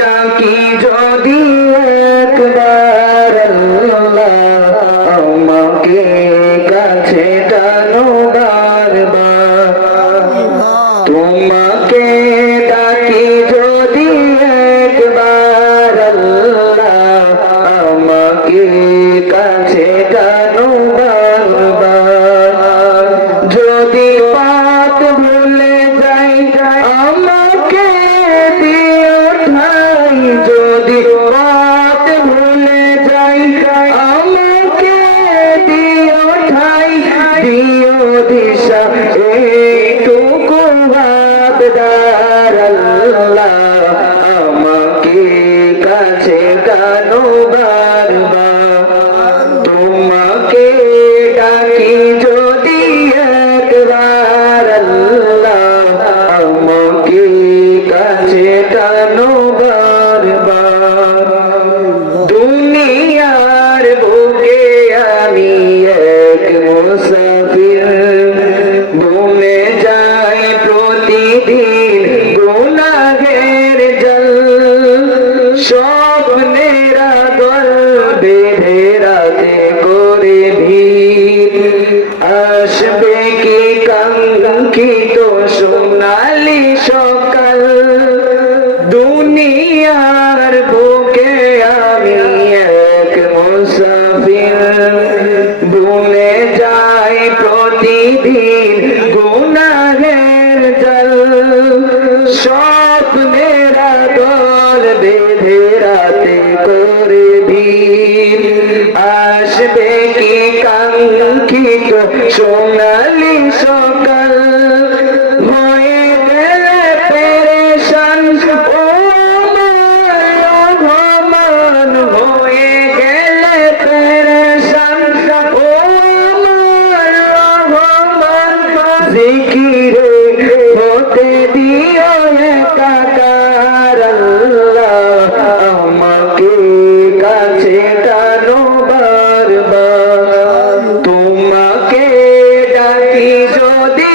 ডাকি যদি একবার আল্লাহ আমাকে কাছে টানো বারবার তোমাকে ডাকি যদি একবার আল্লাহ আমাকে কাছে টানো বারবার যদি পথ ভুলে যাই আমাকে দিও ঠাই যদি পথ ভুলে যাই আমাকে দিও ঠাই দিও দিশা এইটুকু আবদার আল্লাহ আমাকে কাছে টানো বারবার তোমাকে ডাকি যদি একবার আল্লাহ আমাকে কাছে টানো বারবার দুনিয়ার বুকে আমি এক মুসাফির ঘুমে যাই প্রতিদিন গুনাহের জল স্বপ্নেরা দল বেঁধে রাতে করে ভিড় আসবে কি কাঙ্ক্ষিত সোনালি সকাল দুনিয়ার বুকে আমি এক মুসাফির ভুলে যাই প্রতিদিন গুনাহের জল স্বপ্নেরা দল বেঁধে রাতে করে ভিড় আসবে কি কাঙ্ক্ষিত সোনালি সকাল হয়ে গেলে পেরেশান ও ভগবান হয়ে গেলে পেরেশান ও ভগবান জিকিরে হতে দিও একাকার আল্লাহ আমাকে কাছে টানো বারবার তোমাকে ডাকি যদি